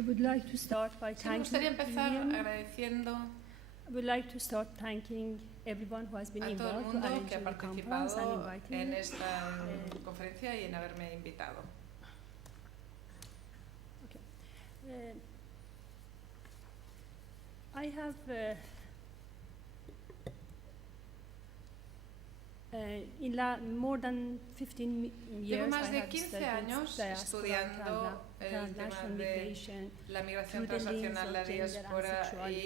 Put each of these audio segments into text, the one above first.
I would like to start by Sí, me gustaría empezar thanking agradeciendo I would like to start thanking everyone who has been a todo el involved to mundo que arrange ha the conference and participado inviting en me. esta conferencia y en haberme invitado. I have in more than 15 years Llevo más I de have 15 studied años diaspora, estudiando el tema transnational de migration la migración through the lens transnacional, of la gender and diáspora sexuality. y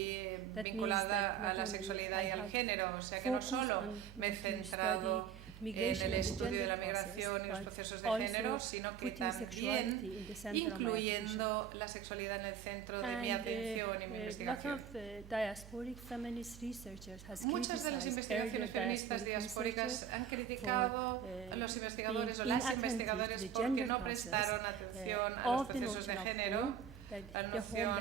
That means vinculada that a not la only sexualidad I y al have género, o sea que no focused solo on me he to centrado study en migration el and the estudio de la gender process, migración y los but procesos de also género, sino que putting sexuality también in the center of my attention. incluyendo la sexualidad en el centro de mi And, atención y mi lot investigación. of diasporic feminist researchers has Muchas de las criticized investigaciones earlier feministas diasporic diaspóricas researchers han criticado a los investigadores o las investigadoras porque no prestaron atención a los procesos de género, la noción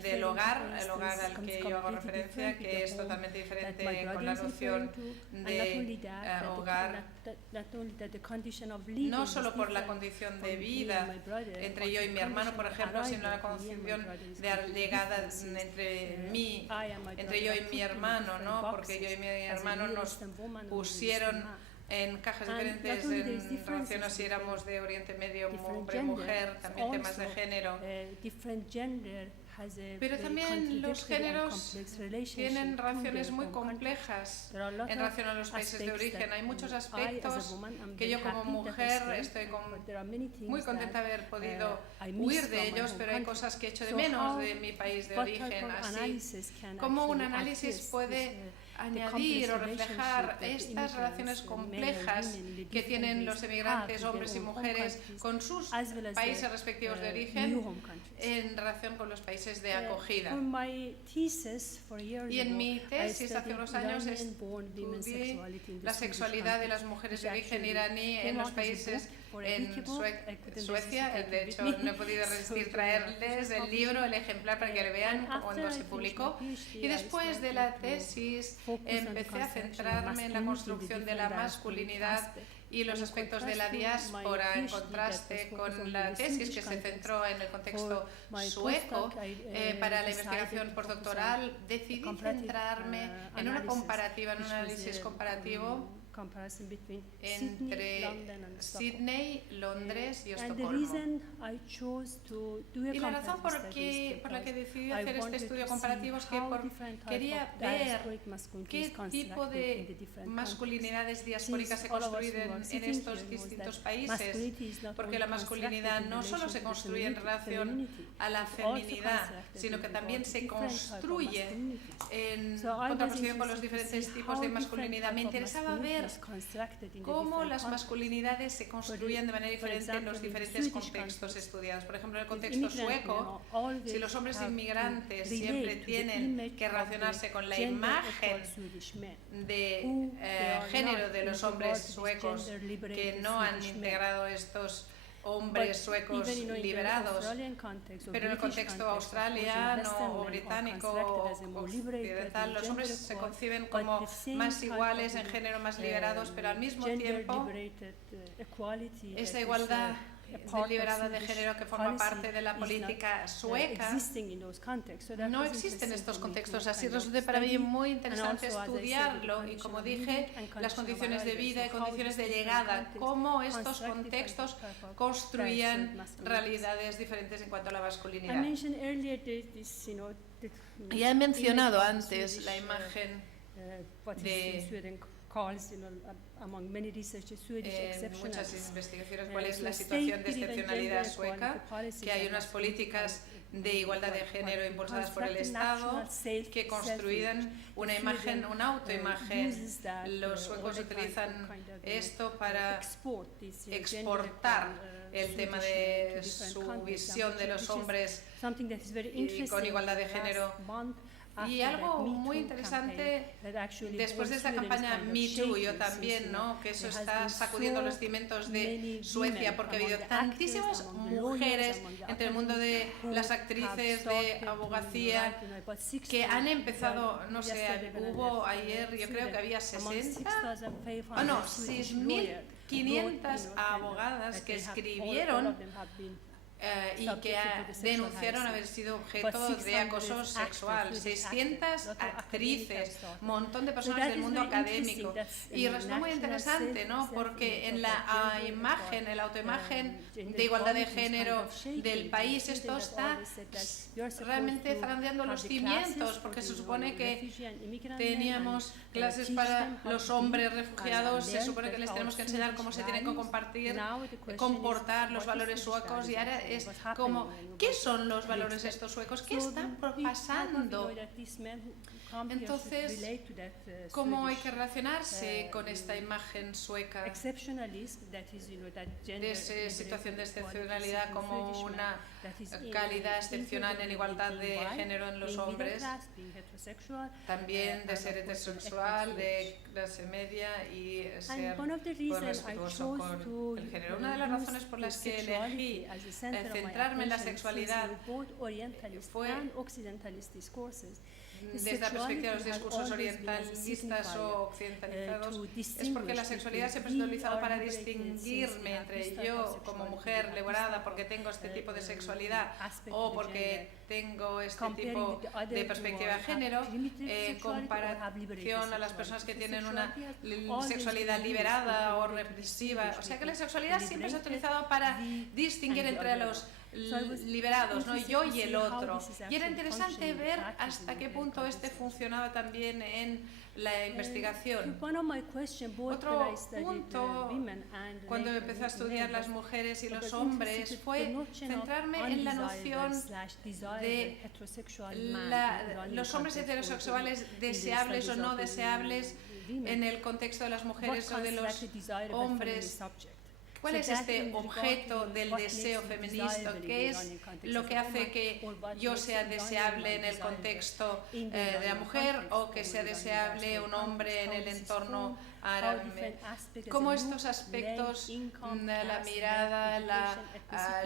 del hogar, el hogar al que yo hago referencia, que es totalmente diferente con la noción de hogar, no solo por la condición de vida entre yo y mi hermano, por ejemplo, sino la condición de llegada entre yo y mi hermano, ¿no? Porque yo y mi hermano nos pusieron en cajas diferentes en relación a si éramos de Oriente Medio, hombre, mujer, también temas de género. Pero también los géneros tienen relaciones muy complejas en relación a los países de origen. Hay muchos aspectos que yo como mujer estoy muy contenta de haber podido huir de ellos, pero hay cosas que echo de menos de mi país de origen. Así como un análisis puede añadir o reflejar estas relaciones complejas que tienen los emigrantes, hombres y mujeres, con sus países respectivos de origen en relación con los países de acogida. Y en mi tesis hace unos años estudié la sexualidad de las mujeres de origen iraní en los países, en Suecia. De hecho, no he podido resistir traerles el libro, el ejemplar para que lo vean cuando se publicó. Y después de la tesis empecé a centrarme en la construcción de la masculinidad y los aspectos de la diáspora en contraste con la tesis que se centró en el contexto sueco. Para la investigación postdoctoral decidí centrarme en una comparativa, en un análisis comparativo entre Sydney, Londres y Estocolmo. Y la razón por la que decidí hacer este estudio comparativo es que quería ver qué tipo de masculinidades diaspóricas se construyen en estos distintos países, porque la masculinidad no solo se construye en relación a la feminidad, sino que también se construye en contraposición con los diferentes tipos de masculinidad. Me interesaba ver cómo las masculinidades se construyen de manera diferente en los diferentes contextos estudiados. Por ejemplo, en el contexto sueco, si los hombres inmigrantes siempre tienen que relacionarse con la imagen de género de los hombres suecos que no han integrado estos hombres suecos liberados, pero en el contexto australiano o británico o occidental, los hombres se conciben como más iguales en género, más liberados, pero al mismo tiempo esta igualdad liberada de género que forma parte de la política sueca no existe en estos contextos. Así resulta para mí muy interesante estudiarlo y, como dije, las condiciones de vida y condiciones de llegada, cómo estos contextos construían realidades diferentes en cuanto a la masculinidad. Ya he mencionado antes la imagen de muchas investigaciones cuál es la situación de excepcionalidad sueca, que hay unas políticas de igualdad de género impulsadas por el Estado que construyen una imagen, una autoimagen. Los suecos utilizan esto para exportar el tema de su visión de los hombres con igualdad de género. Y algo muy interesante, después de esta campaña Me Too, yo también, ¿no? Que eso está sacudiendo los cimientos de Suecia, porque ha habido tantísimas mujeres entre el mundo de las actrices de abogacía que han empezado, no sé, hubo ayer, yo creo que había 6.500 abogadas que escribieron y que denunciaron haber sido objeto de acoso sexual. 600 actrices, un montón de personas del mundo académico. Y resulta muy interesante, ¿no? Porque en la imagen, en la autoimagen de igualdad de género del país, esto está realmente zarandeando los cimientos, porque se supone que teníamos clases para los hombres refugiados, se supone que les tenemos que enseñar cómo se tienen que comportar los valores suecos, y ahora es como, ¿qué son los valores estos suecos? ¿Qué están pasando? Entonces, ¿cómo hay que relacionarse con esta imagen sueca de esa situación de excepcionalidad como una calidad excepcional en igualdad de género en los hombres, también de ser heterosexual, de clase media y ser respetuoso con el género? Una de las razones por las que elegí centrarme en la sexualidad fue desde la perspectiva de los discursos orientalistas o occidentalizados, es porque la sexualidad siempre se ha utilizado para distinguirme entre yo como mujer liberada porque tengo este tipo de sexualidad o porque tengo este tipo de perspectiva de género, comparación a las personas que tienen una sexualidad liberada o represiva. O sea que la sexualidad siempre se ha utilizado para distinguir entre los liberados, ¿no? Yo y el otro. Y era interesante ver hasta qué punto este funcionaba también en la investigación. Otro punto, cuando empecé a estudiar las mujeres y los hombres, fue centrarme en la noción de los hombres heterosexuales deseables o no deseables en el contexto de las mujeres o de los hombres. ¿Cuál es este objeto del deseo feminista? ¿Qué es lo que hace que yo sea deseable en el contexto de la mujer o que sea deseable un hombre en el entorno árabe? ¿Cómo estos aspectos, la mirada, la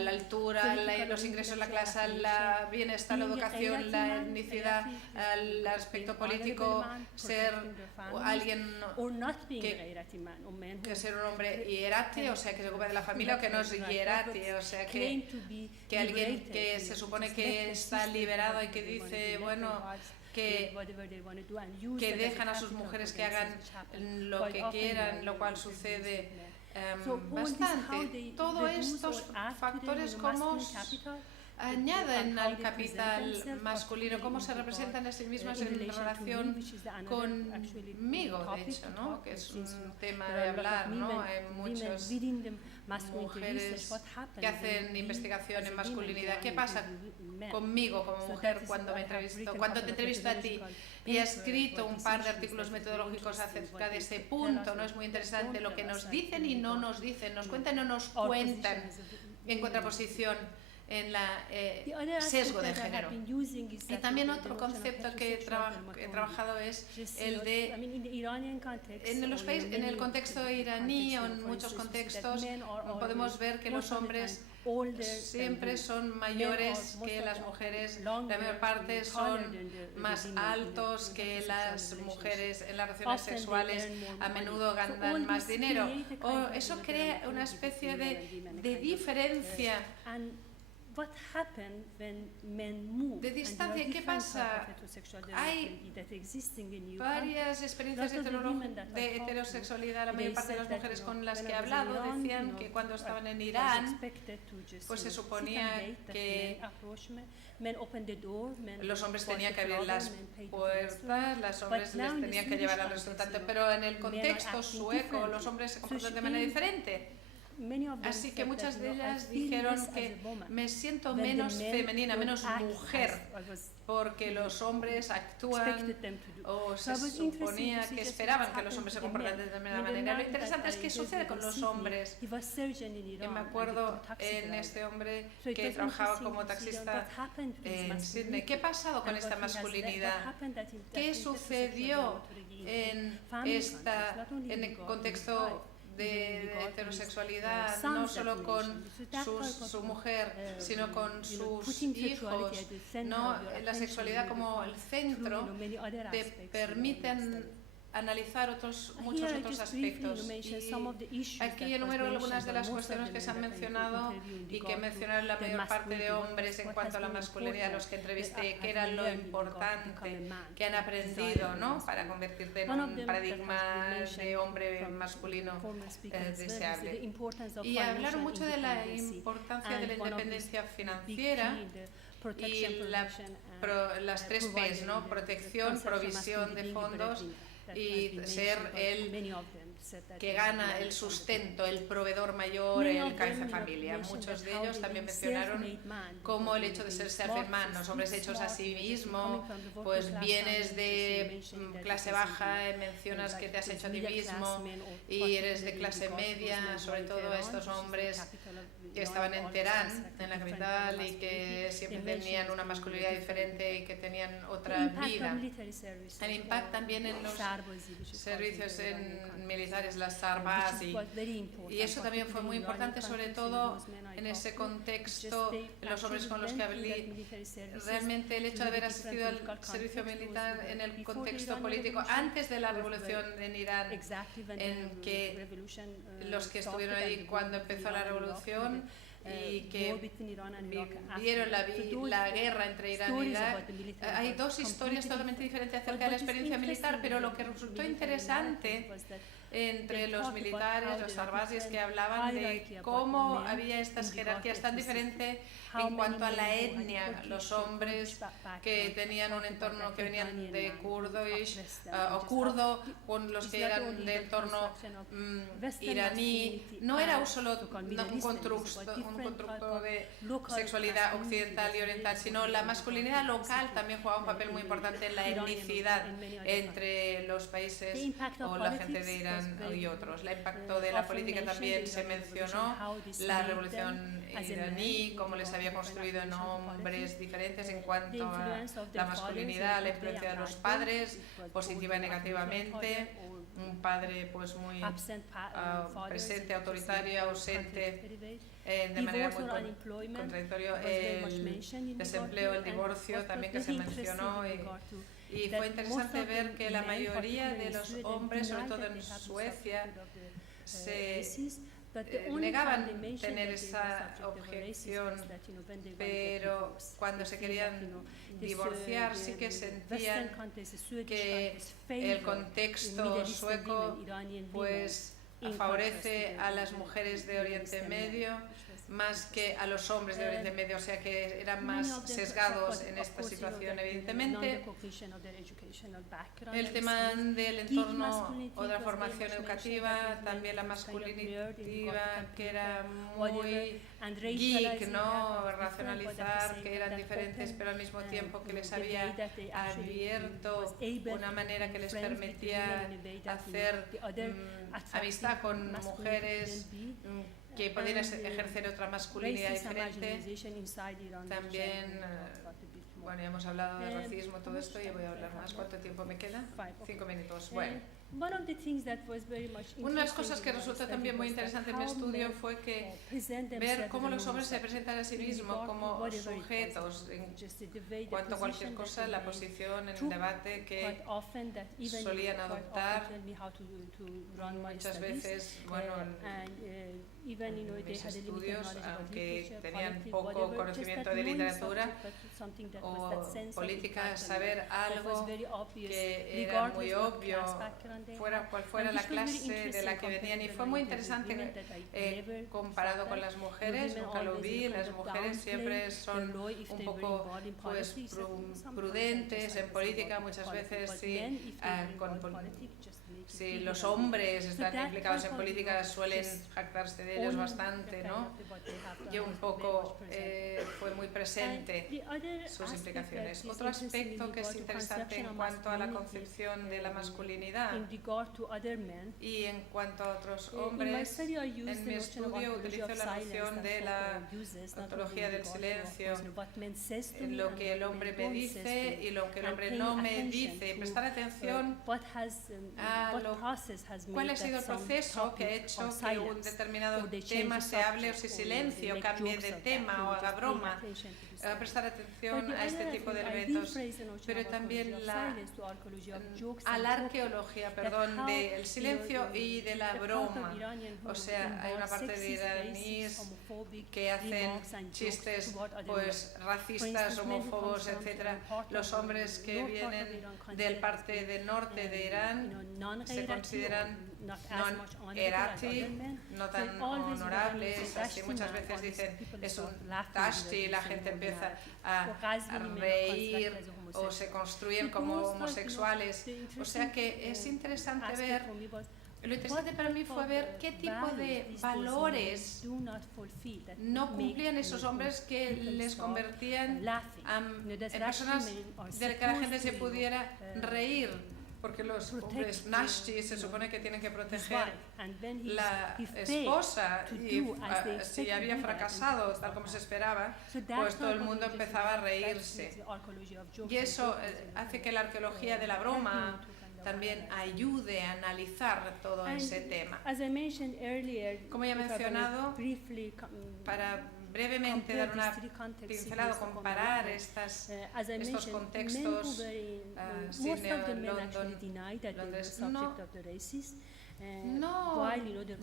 altura, los ingresos, la clase, la bienestar, la educación, la etnicidad, el aspecto político, ser alguien que ser un hombre hierate, o sea, que se ocupa de la familia, o que no es hierate, o sea, que alguien que se supone que está liberado y que dice, bueno, que dejan a sus mujeres que hagan lo que quieran, lo cual sucede bastante. Todos estos factores, ¿cómo añaden al capital masculino? ¿Cómo se representan a sí mismas en relación conmigo, de hecho, ¿no? Que es un tema de hablar, ¿no? Hay muchas mujeres que hacen investigación en masculinidad. ¿Qué pasa conmigo como mujer cuando me entrevisto, cuando te entrevisto a ti? Y he escrito un par de artículos metodológicos acerca de ese punto, ¿no? Es muy interesante lo que nos dicen y no nos dicen, nos cuentan y no nos cuentan, en contraposición en la sesgo de género. Y también otro concepto que he trabajado es el de, en el contexto iraní o en muchos contextos podemos ver que los hombres siempre son mayores que las mujeres, la mayor parte son más altos que las mujeres en las relaciones sexuales, a menudo ganan más dinero. Eso crea una especie de diferencia de distancia. ¿Qué pasa? Hay varias experiencias de heterosexualidad. La mayor parte de las mujeres con las que he hablado decían que cuando estaban en Irán, pues se suponía que los hombres tenían que abrir las puertas, las hombres les tenían que llevar al restaurante, pero en el contexto sueco los hombres se comportan de manera diferente. Así que muchas de ellas dijeron que me siento menos femenina, menos mujer, porque los hombres actúan, o se suponía que esperaban que los hombres se comportaran de determinada manera. Lo interesante es qué sucede con los hombres. Yo me acuerdo en este hombre que trabajaba como taxista en Sydney. ¿Qué ha pasado con esta masculinidad? ¿Qué sucedió en el contexto de heterosexualidad, no solo con su mujer, sino con sus hijos, ¿no? La sexualidad como el centro te permiten analizar muchos otros aspectos. Y aquí enumero algunas de las cuestiones que se han mencionado y que mencionaron la mayor parte de hombres en cuanto a la masculinidad, los que entrevisté, que era lo importante que han aprendido, ¿no?, para convertirte en un paradigma de hombre masculino deseable. Y hablaron mucho de la importancia de la independencia financiera y las 3 P's, ¿no?, protección, provisión de fondos y ser el que gana el sustento, el proveedor mayor, el cabeza de familia. Muchos de ellos también mencionaron cómo el hecho de ser self-made, los hombres hechos a sí mismos, pues vienes de clase baja, mencionas que te has hecho a ti mismo y eres de clase media, sobre todo estos hombres que estaban en Teherán, en la capital, y que siempre tenían una masculinidad diferente y que tenían otra vida. El impacto también en los servicios militares, las Sarbaz, y eso también fue muy importante, sobre todo en ese contexto, los hombres con los que hablé. Realmente el hecho de haber asistido al servicio militar en el contexto político antes de la revolución en Irán, en que los que estuvieron allí cuando empezó la revolución y que vieron la guerra entre Irán y Irak, hay 2 historias totalmente diferentes acerca de la experiencia militar, pero lo que resultó interesante entre los militares, los sarbazis, que hablaban de cómo había estas jerarquías tan diferentes en cuanto a la etnia, los hombres que tenían un entorno que venían de kurdish o kurdo, con los que eran de entorno iraní. No era solo un constructo de sexualidad occidental y oriental, sino la masculinidad local también jugaba un papel muy importante en la etnicidad entre los países o la gente de Irán y otros. El impacto de la política también se mencionó, la revolución iraní, cómo les había construido en hombres diferentes en cuanto a la masculinidad, la influencia de los padres, positiva y negativamente. Un padre pues muy presente, autoritario, ausente, de manera muy contradictoria. El desempleo, el divorcio también que se mencionó. Y fue interesante ver que la mayoría de los hombres, sobre todo en Suecia, se negaban tener esa objeción, pero cuando se querían divorciar sí que sentían que el contexto sueco pues favorece a las mujeres de Oriente Medio más que a los hombres de Oriente Medio, o sea que eran más sesgados en esta situación. Evidentemente, el tema del entorno o de la formación educativa, también la masculinidad, que era muy geek, ¿no?, racionalizar que eran diferentes, pero al mismo tiempo que les había abierto una manera que les permitía hacer amistad con mujeres que podían ejercer otra masculinidad diferente. También, bueno, ya hemos hablado de racismo, todo esto, y voy a hablar más. ¿Cuánto tiempo me queda? 5 minutos. Bueno. Una de las cosas que resultó también muy interesante en mi estudio fue que ver cómo los hombres se presentan a sí mismos como sujetos en cuanto a cualquier cosa, la posición en el debate que solían adoptar muchas veces, bueno, en mis estudios, aunque tenían poco conocimiento de literatura o política, saber algo que era muy obvio, cual fuera la clase de la que venían. Y fue muy interesante comparado con las mujeres, nunca lo vi. Las mujeres siempre son un poco pues, prudentes en política, muchas veces sí, si los hombres están implicados en política suelen jactarse de ellos bastante, ¿no? Y un poco fue muy presente sus implicaciones. Otro aspecto que es interesante en cuanto a la concepción de la masculinidad y en cuanto a otros hombres, en mi estudio utilizo la noción de la ontología del silencio, en lo que el hombre me dice y lo que el hombre no me dice. Prestar atención a cuál ha sido el proceso que ha hecho que un determinado tema se hable o se silencie o cambie de tema o haga broma. prestar atención a este tipo de elementos, pero también a la arqueología, del silencio y de la broma. O sea, hay una parte de iraníes que hacen chistes pues racistas, homófobos, etc. Los hombres que vienen del parte del norte de Irán se consideran non-erati, no tan honorables, así muchas veces dicen es un tashti y la gente empieza a reír o se construyen como homosexuales. O sea que es interesante ver, lo interesante para mí fue ver qué tipo de valores no cumplían esos hombres que les convertían en personas de las que la gente se pudiera reír. Porque los hombres Nashti se supone que tienen que proteger la esposa y si había fracasado tal como se esperaba, pues todo el mundo empezaba a reírse. Y eso hace que la arqueología de la broma también ayude a analizar todo ese tema. Como ya he mencionado, para brevemente dar una pincelada, comparar estos contextos, Sydney, Londres no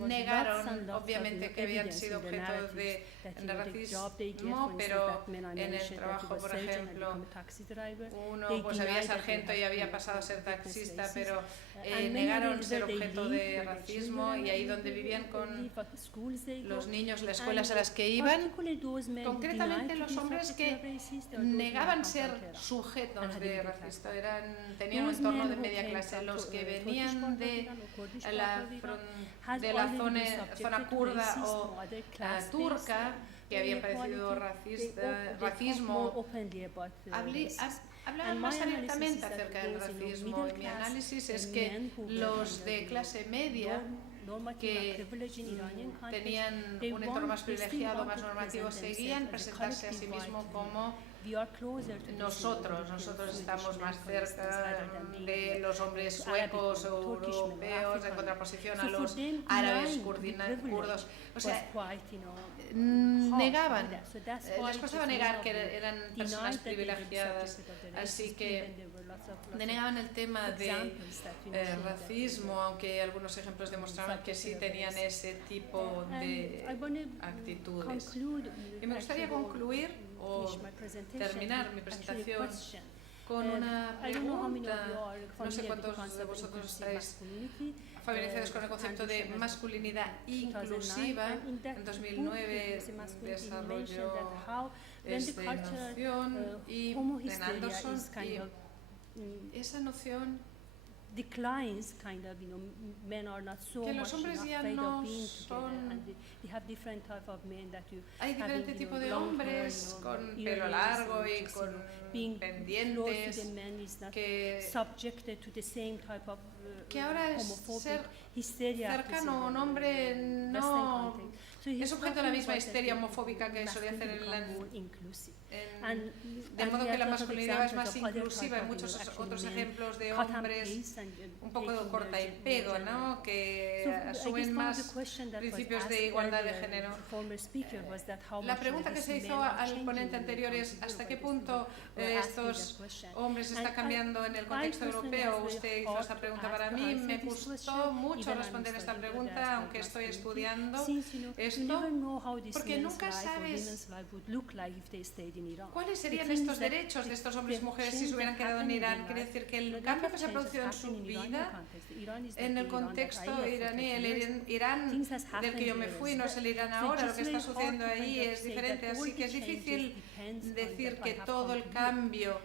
negaron, obviamente, que habían sido objeto de racismo, pero en el trabajo, por ejemplo, uno pues había sargento y había pasado a ser taxista, pero negaron ser objeto de racismo, y ahí donde vivían con los niños, las escuelas a las que iban, concretamente los hombres que negaban ser sujetos de racismo, tenían un entorno de media clase, los que venían de la zona kurda o turca, que habían padecido racismo, hablaban más abiertamente acerca del racismo, y mi análisis es que los de clase media que tenían un entorno más privilegiado, más normativo, seguían presentarse a sí mismos como nosotros estamos más cerca de los hombres suecos o europeos en contraposición a los árabes kurdos. O sea, negaban, les costaba negar que eran personas privilegiadas, así que denegaban el tema de racismo, aunque algunos ejemplos demostraron que sí tenían ese tipo de actitudes. Y me gustaría concluir o terminar mi presentación con una pregunta. No sé cuántos de vosotros estáis familiarizados con el concepto de masculinidad inclusiva. En 2009 desarrolló esta noción y en Anderson, y esa noción declines kind of, men are not so que los hombres ya no son. Hay diferente tipo de hombres con pelo largo y con pendientes que ahora es ser cercano a un hombre no es objeto de la misma histeria homofóbica que solía hacer de modo que la masculinidad es más inclusiva. Hay muchos otros ejemplos de hombres un poco de corta y pego, ¿no? Que asumen más principios de igualdad de género. La pregunta que se hizo al ponente anterior es ¿hasta qué punto estos hombres están cambiando en el contexto europeo? Usted hizo esta pregunta para mí. Me gustó mucho responder esta pregunta, aunque estoy estudiando esto, porque nunca sabes ¿cuáles serían estos derechos de estos hombres y mujeres si se hubieran quedado en Irán? Quiere decir que el cambio que se ha producido en su vida, en el contexto iraní, el Irán del que yo me fui no es el Irán ahora, lo que está sucediendo ahí es diferente, así que es difícil decir que todo el cambio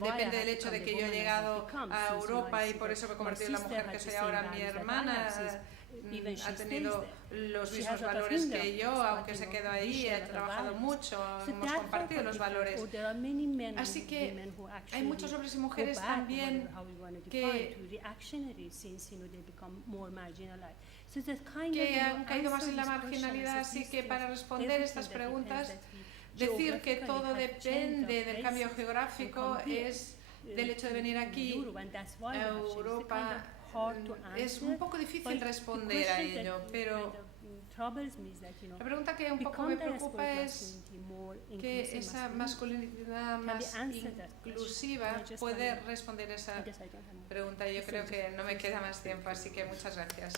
depende del hecho de que yo he llegado a Europa y por eso me he convertido en la mujer que soy ahora. Mi hermana ha tenido los mismos valores que yo, aunque se quedó ahí, ha trabajado mucho, hemos compartido los valores. Así que hay muchos hombres y mujeres también que han caído más en la marginalidad, así que para responder estas preguntas, decir que todo depende del cambio geográfico es del hecho de venir aquí a Europa. Es un poco difícil responder a ello, pero La pregunta que un poco me preocupa es que esa masculinidad más inclusiva puede responder esa pregunta. Yo creo que no me queda más tiempo, así que muchas gracias.